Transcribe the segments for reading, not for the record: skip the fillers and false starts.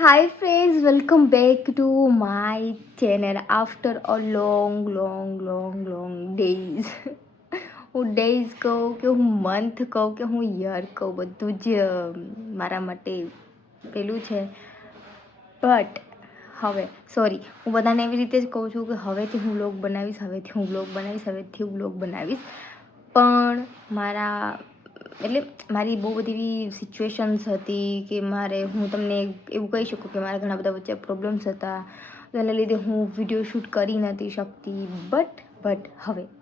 Hi friends, welcome back to my channel after a long days. હું days કહું કે હું મંથ કહું કે હું યર કહું, બધું જ મારા માટે પેલું છે. બટ હવે હું બધાને એવી રીતે જ કહું છું કે હવેથી હું વ્લોગ બનાવીશ. પણ મારી બહુ બધી એવી સિચ્યુએશન્સ હતી કે હું તમને એવું કહી શકું કે મારા ઘણા બધા વચ્ચે પ્રોબ્લેમ્સ હતા, તો એના લીધે હું વિડીયો શૂટ કરી નથી શકતી. બટ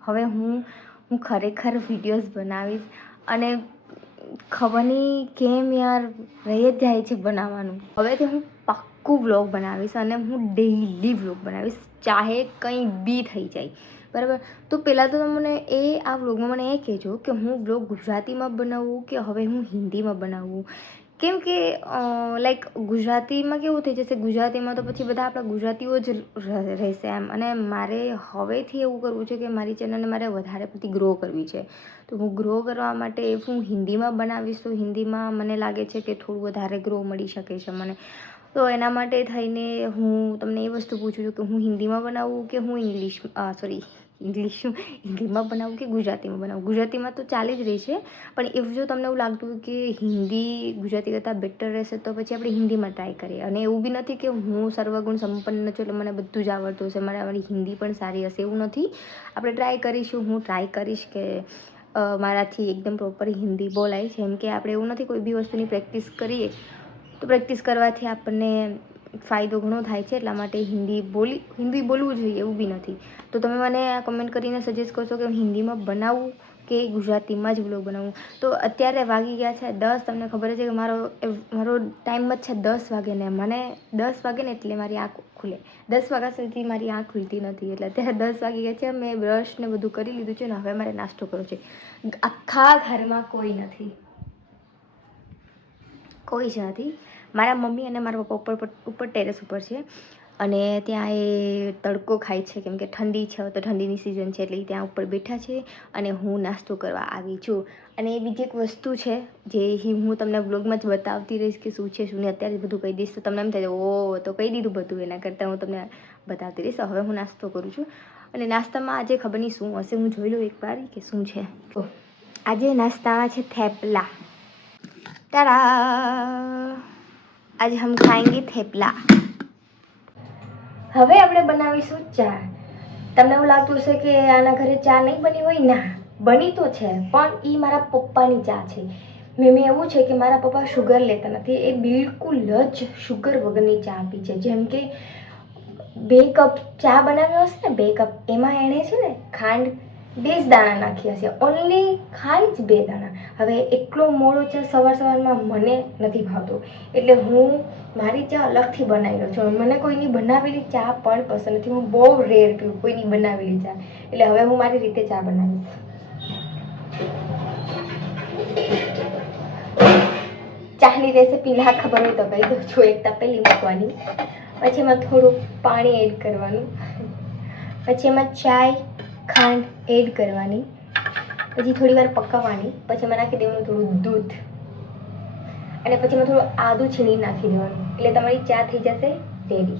હવે હું ખરેખર વિડીયોઝ બનાવીશ. અને ખબર નહીં કેમ યાર રહી જ જાય છે બનાવવાનું. હવેથી હું પાક્કું વ્લોગ બનાવીશ અને હું ડેઈલી વ્લોગ બનાવીશ, ચાહે કંઈ બી થઈ જાય, બરાબર. તો પહેલાં તો મને આ વ્લોગમાં મને એ કહેજો કે હું વ્લોગ ગુજરાતીમાં બનાવું કે હવે હું હિન્દીમાં બનાવું. કેમ કે ગુજરાતીમાં કેવું થઈ જશે, ગુજરાતીમાં તો પછી બધા આપણા ગુજરાતીઓ જ રહેશે એમ. અને મારે હવેથી એવું કરવું છે કે મારી ચેનલને મારે વધારે પડતી ગ્રો કરવી છે. તો હું ગ્રો કરવા માટે હું હિન્દીમાં બનાવીશ, તો હિન્દીમાં મને લાગે છે કે થોડું વધારે ગ્રો મળી શકે છે મને. તો એના માટે થઈને હું તમને એ વસ્તુ પૂછું છું કે હું હિન્દીમાં બનાવું કે હું હિન્દીમાં બનાવું કે ગુજરાતીમાં બનાવું. ગુજરાતીમાં તો ચાલી જ રહી છે, પણ ઇફ જો તમને એવું લાગતું હોય કે હિન્દી ગુજરાતી કરતાં બેટર રહેશે તો પછી આપણે હિન્દીમાં ટ્રાય કરીએ. અને એવું બી નથી કે હું સર્વગુણ સંપન્ન છું એટલે મને બધું જ આવડતું હશે, મારી હિન્દી પણ સારી હશે, એવું નથી. આપણે ટ્રાય કરીશું. હું ટ્રાય કરીશ કે મારાથી એકદમ પ્રોપર હિન્દી બોલાય. જેમ કે આપણે એવું નથી, કોઈ બી વસ્તુની પ્રેક્ટિસ કરીએ તો પ્રેક્ટિસ કરવાથી આપણને ફાયદો ઘણો થાય છે. એટલા માટે હિન્દી બોલવું જોઈએ, એવું બી નથી. તો તમે મને કમેન્ટ કરીને સજેસ્ટ કરશો કે હું હિન્દીમાં બનાવું કે ગુજરાતીમાં જ વ્લોગ બનાવું. તો અત્યારે વાગી ગયા છે 10. તમને ખબર છે કે મારો ટાઈમ જ છે 10 વાગે, ને મને 10 વાગે ને એટલે મારી આંખ ખુલે. 10 વાગ્યા સુધી મારી આંખ ખુલતી નથી, એટલે અત્યારે 10 વાગી ગયા છે. મેં બ્રશ ને બધું કરી લીધું છે ને હવે મારે નાસ્તો કરવો છે. આખા ઘરમાં કોઈ જ નથી. મારા મમ્મી અને મારા પપ્પા ઉપર ટેરેસ ઉપર છે, અને ત્યાં એ તડકો ખાય છે. કેમ કે ઠંડી છે, તો ઠંડીની સિઝન છે એટલે ત્યાં ઉપર બેઠા છે અને હું નાસ્તો કરવા આવી છું. અને એ બીજી એક વસ્તુ છે જે હું તમને વ્લોગમાં જ બતાવતી રહીશ કે શું છે શું નહીં. અત્યારે બધું કહી દઈશ તો તમને એમ થાય ઓ તો કહી દીધું બધું, એના કરતાં હું તમને બતાવતી રહીશ. હવે હું નાસ્તો કરું છું, અને નાસ્તામાં આજે ખબર નહીં શું હશે, હું જોઈ લઉં એકવાર કે શું છે. આજે નાસ્તામાં છે થેપલા. તારા आज हम खाएंगे थेपला. હવે આપણે બનાવીશું ચા. તમને એવું લાગતું હશે કે આના ઘરે ચા નહીં બની હોય. ના, બની તો છે, પણ એ મારા પપ્પાની ચા છે. મેં એવું છે કે મારા પપ્પા શુગર લેતા નથી, એ બિલકુલ જ શુગર વગરની ચા પી છે. જેમ કે 2 કપ ચા બનાવ્યો હશે ને, 2 કપ, એમાં એણે છે ને ખાંડ 2 જ દાણા નાખી હશે, ઓનલી ખાલી જ 2 દાણા. હવે એટલો મોડો ચા સવારમાં મને નથી ભાવતો, એટલે હું મારી ચા અલગથી બનાવી લઉં છું. મને કોઈની બનાવેલી ચા પણ પસંદ નથી. હું બહુ રેર પીવું કોઈની બનાવેલી ચા, એટલે હવે હું મારી રીતે ચા બનાવીશ. ચાની રેસીપી ના ખબર હોય તો કહી દઉં છું. એક તપેલી મૂકવાની, પછી એમાં થોડું પાણી એડ કરવાનું, પછી એમાં ચાય ખાંડ એડ કરવાની, પછી થોડી વાર પકાવવાની, પછી એમાં નાખી દેવાનું થોડું દૂધ, અને પછી એમાં થોડું આદું છીણી નાખી દેવાનું, એટલે તમારી ચા થઈ જશે રેડી.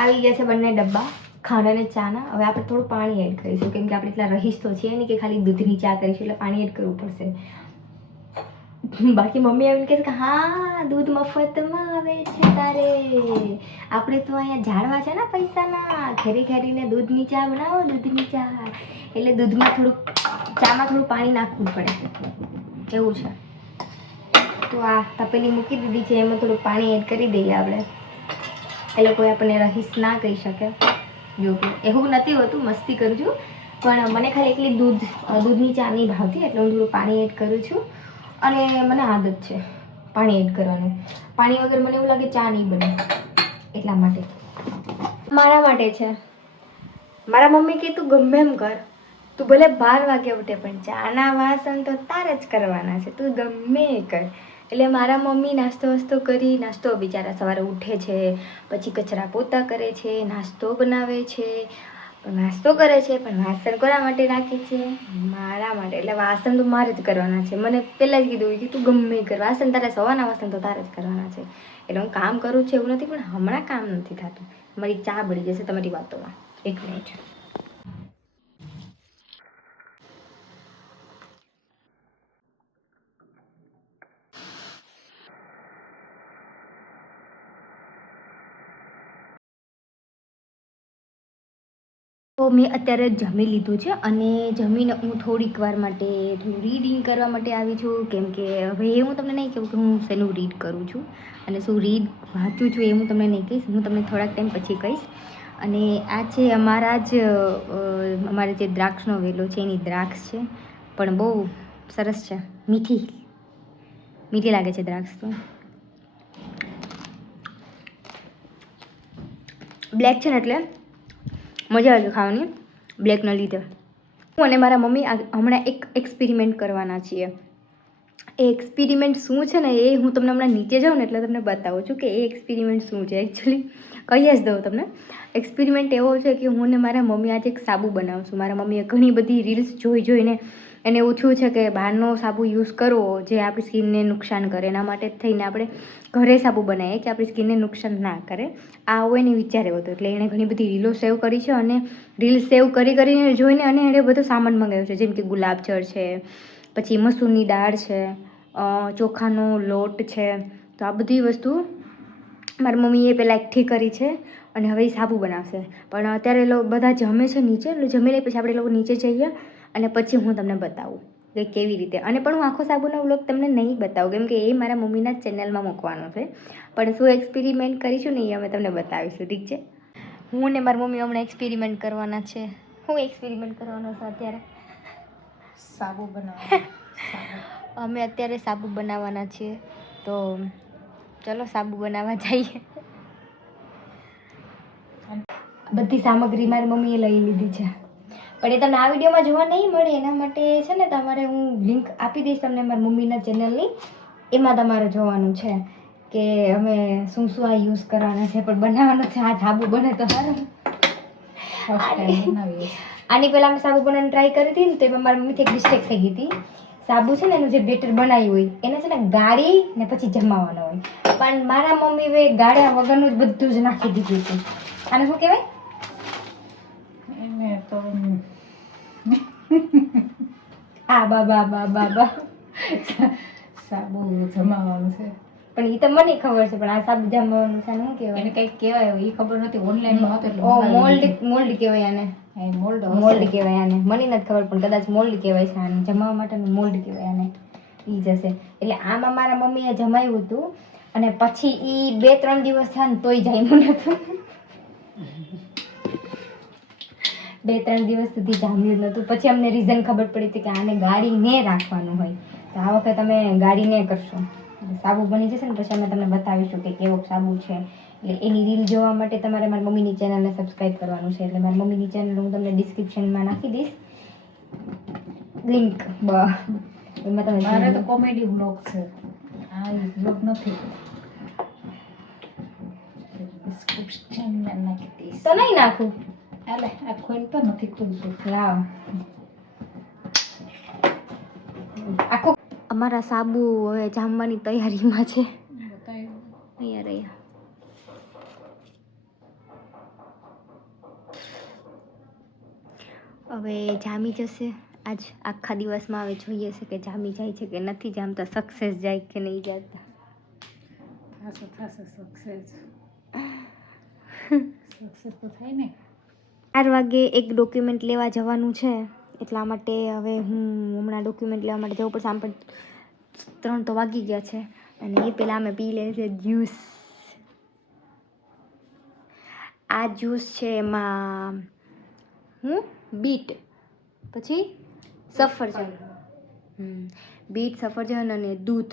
આવી ગયા છે બંને ડબ્બા ખાંડ અને ચાના. હવે આપણે થોડું પાણી એડ કરીશું, કેમ કે આપણે એટલા રહીશ તો છીએ નહીં કે ખાલી દૂધની ચા કરીશું, એટલે પાણી એડ કરવું પડશે. બાકી મમ્મી એમ કહે છે કે હા દૂધ મફતમાં આવે છે તારે. આપણે તો અહીંયા ઝાડવા છે ને પૈસાના, ખેરીને દૂધની ચા બનાવો, દૂધની ચા. એટલે ચામાં થોડું પાણી નાખવું પડે, એવું છે. તો આ તપેલી મૂકી દીધી છે, એમાં થોડું પાણી એડ કરી દઈએ આપણે, એટલે કોઈ આપણને રહીશ ના કહી શકે. જો કે એવું નથી હોતું, મસ્તી કરું છું, પણ મને ખાલી એકલી દૂધની ચા નહીં ભાવતી, એટલે હું થોડું પાણી એડ કરું છું. અને મને આદત છે પાણી એડ કરવાનું. પાણી વગર મને એવું લાગે ચા નહીં બને, એટલા માટે. મારા માટે છે. મારા મમ્મી કે તું ગમે એમ કર, તું ભલે 12 વાગે ઉઠે, પણ ચાના વાસણ તો તારે જ કરવાના છે, તું ગમે એ કર. એટલે મારા મમ્મી નાસ્તો કરી, નાસ્તો બિચારા સવારે ઉઠે છે, પછી કચરા પોતા કરે છે, નાસ્તો બનાવે છે, નાસ્તો કરે છે, પણ વાસણ કોના માટે રાખે છે? મારા માટે. એટલે વાસણ તો મારે જ કરવાના છે. મને પહેલાં જ કીધું કે તું ગમે કર, વાસણ તારે સવારના વાસણ તો તારે જ કરવાના છે. એટલે હું કામ કરું છું એવું નથી, પણ હમણાં કામ નથી થતું. મારી ચા બળી જશે તમારી વાતોમાં. 1 મિનિટ. તો મેં અત્યારે જમી લીધું છે અને જમીને હું થોડીક વાર માટે થોડું રીડિંગ કરવા માટે આવી છું. કેમ કે હવે એ હું તમને નહીં કહું કે હું શેનું રીડ કરું છું અને શું રીડ વાંચું છું, એ હું તમને નહીં કહીશ. હું તમને થોડાક ટાઈમ પછી કહીશ. અને આ છે અમારા જ અમારે જે દ્રાક્ષનો વેલો છે એની દ્રાક્ષ છે, પણ બહુ સરસ છે. મીઠી લાગે છે દ્રાક્ષ તો. બ્લેક છે ને એટલે મજા આવે છે ખાવાની, બ્લેકના લીધે. હું અને મારા મમ્મી હમણાં એક એક્સપેરિમેન્ટ કરવાના છીએ. એ એક્સપેરિમેન્ટ શું છે ને એ હું તમને હમણાં નીચે જાઉં ને એટલે તમને બતાવું છું કે એ એક્સપેરિમેન્ટ શું છે. એકચ્યુઅલી કહી જ દઉં તમને. એક્સપેરિમેન્ટ એવો છે કે હું ને મારા મમ્મી આજે એક સાબુ બનાવશું. મારા મમ્મીએ ઘણી બધી રીલ્સ જોઈને એને એવું થયું છે કે બહારનો સાબુ યુઝ કરવો જે આપણી સ્કિનને નુકસાન કરે, એના માટે થઈને આપણે ઘરે સાબુ બનાવીએ કે આપણી સ્કિનને નુકસાન ના કરે. આ હોય ને વિચાર એવો હતો. એટલે એણે ઘણી બધી રીલો સેવ કરી છે અને રીલ સેવ કરીને જોઈને અને એણે બધો સામાન મંગાવ્યો છે. જેમ કે ગુલાબજળ છે, પછી મસૂરની દાળ છે, ચોખાનો લોટ છે. તો આ બધી વસ્તુ મારી મમ્મીએ પહેલાં એકઠી કરી છે અને હવે એ સાબુ બનાવશે. પણ અત્યારે બધા જમે છે નીચે, એટલે જમી લે પછી આપણે લોકો નીચે જઈએ અને પછી હું તમને બતાવું કે કેવી રીતે. અને પણ હું આખો સાબુનો વ્લોગ તમને નહીં બતાવું કેમ કે એ મારા મમ્મીના ચેનલમાં મૂકવાનો છે. પણ શું એક્સપેરિમેન્ટ કરીશું ને એ અમે તમને બતાવીશું, ઠીક છે? હું ને મારી મમ્મી હમણાં એક્સપેરિમેન્ટ કરવાના છે. હું એક્સપેરિમેન્ટ કરવાનો છે અત્યારે? સાબુ બનાવવાનું. અમે અત્યારે સાબુ બનાવવાના છીએ. તો ચલો સાબુ બનાવવા જઈએ. બધી સામગ્રી મારી મમ્મીએ લઈ લીધી છે, પણ એ તમને આ વિડીયોમાં જોવા નહીં મળે. એના માટે છે ને તમારે હું લિંક આપી દઈશ તમને મારી મમ્મીના ચેનલની. એમાં તમારે જોવાનું છે કે અમે શું શું આ યુઝ કરવાના છે. પણ બનાવવાનો છે આ સાબુ બને તો સારું. આની પહેલાં અમે સાબુ બનાવવાની ટ્રાય કરી હતી ને તો એમાં મારી મમ્મીથી એક મિસ્ટેક થઈ ગઈ હતી. સાબુ છે ને એનું જે બેટર બનાવ્યું હોય એને છે ને ગાળી ને પછી જમાવવાનો હોય, પણ મારા મમ્મીએ ગાળ્યા વગરનું જ બધું જ નાખી દીધું હતું. આને શું કહેવાય? એને તો બાબા સાબુ જમાવાનું છે. પણ એ તો મને ખબર છે, પણ આ સાબુ જમાવાનું છે શું કહેવાય? એને કંઈક કહેવાય એ ખબર નથી. ઓનલાઈનમાં હતું એટલે મોલ્ડ કહેવાય આને. મોલ્ડ કહેવાય આને. મને નથી ખબર પણ કદાચ મોલ્ડ કહેવાય છે આને. જમાવવા માટેનું મોલ્ડ કહેવાય આને. એ જશે એટલે આમાં મારા મમ્મીએ જમાવ્યું હતું અને પછી એ 2-3 દિવસ થયા ને તોય જામ્યું નહોતું. 2-3 દિવસ સુધી જામ્યું નહોતું. પછી અમને રીઝન ખબર પડી હતી કે આને ગાળીને રાખવાનું હોય. તો આ વખતે અમે ગાળીને કરશું. સાબુ બની જશે ને પછી અમે તમને બતાવીશું કે કેવો સાબુ છે. એટલે એની રીલ જોવા માટે તમારે મારી મમ્મીની ચેનલને સબસ્ક્રાઈબ કરવાનું છે. એટલે મારી મમ્મીની ચેનલ હું તમને ડિસ્ક્રિપ્શનમાં નાખી દઈશ લિંક. એમાં તમે મારે તો કોમેડી વ્લોગ છે, આ વ્લોગ નથી. ડિસ્ક્રિપ્શનમાં નાખી દઈશ. તો નહીં નાખું. હાલે આ ખોલતો નથી ખુલતું. લાવ આખું. અમારા સાબુ હવે જામવાની તૈયારીમાં છે. અહીંયા રહ્યા. હવે જામી જશે આજ આખા દિવસમાં. હવે જોઈએ છે કે જામી જાય છે કે નથી જામતા, સક્સેસ જાય કે નહીં જતા. થશે સક્સેસ તો થાય ને. 4 વાગે એક ડોક્યુમેન્ટ લેવા જવાનું છે, એટલા માટે હવે હું હમણાં ડોક્યુમેન્ટ લેવા માટે જવું પડશે. આમ પણ 3 તો વાગી ગયા છે અને એ પહેલાં અમે પી લે છે જ્યુસ. આ જ્યુસ છે એમાં બીટ, પછી સફરજન, બીટ, સફરજન અને દૂધ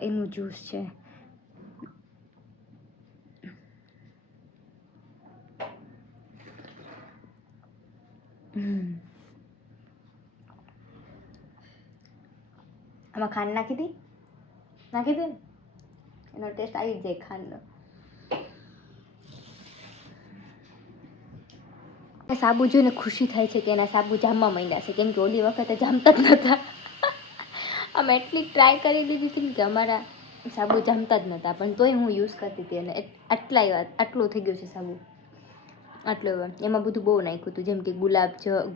એનું જ્યુસ છે. આમાં ખાંડ નાખી દે ને એનો ટેસ્ટ આવી જાય ખાંડનો. સાબુ જોઈને ખુશી થાય છે કે એના સાબુ જામવા માંડ્યા છે, કેમ કે ઓલી વખતે જામતા જ નહોતા. અમે એટલી ટ્રાય કરી દીધી હતી ને કે અમારા સાબુ જામતા જ નહોતા, પણ તોય હું યુઝ કરતી હતી અને આટલું થઈ ગયું છે સાબુ. આટલું એમાં બધું બહુ નાખ્યું હતું, જેમ કે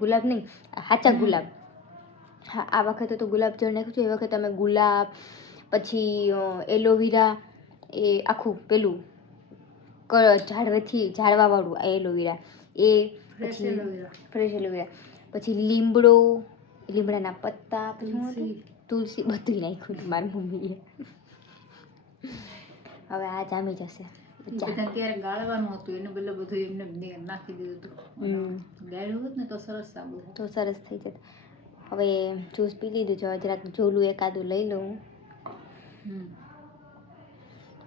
ગુલાબ નહીં, સાચા ગુલાબ. હા, આ વખતે તો ગુલાબ જળ નાખ્યું છે. એ વખતે અમે ગુલાબ, પછી એલોવેરા, એ આખું પેલું ઝાડવાવાળું એલોવેરા, એ પછી ફ્રેશ એલોવેરા, પછી લીમડાના પત્તા, પછી તુલસી, બધું નાખ્યું હતું મારી મમ્મીએ. હવે આ જામી જશે. બધા ક્યારે ગાળવાનું હતું એને બદલે બધું એમને નાખી દીધું હતું. ગાળ્યું હોત ને તો સરસ સાબુ તો સરસ થઈ જત. હવે જ્યુસ પી લીધું છે, જરાક ઝોલું એકાદું લઈ લઉં.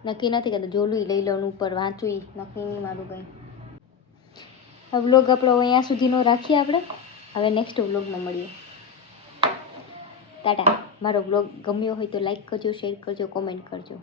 નક્કી નથી કરતા, ઝોલું લઈ લઉં, ઉપર વાંચું નક્કી નહીં મારું કંઈ. હવે વ્લોગ આપણો અહીંયા સુધીનો રાખીએ આપણે. હવે નેક્સ્ટ વ્લોગમાં મળીએ. ટાટા. મારો વ્લોગ ગમ્યો હોય તો લાઈક કરજો, શેર કરજો, કોમેન્ટ કરજો.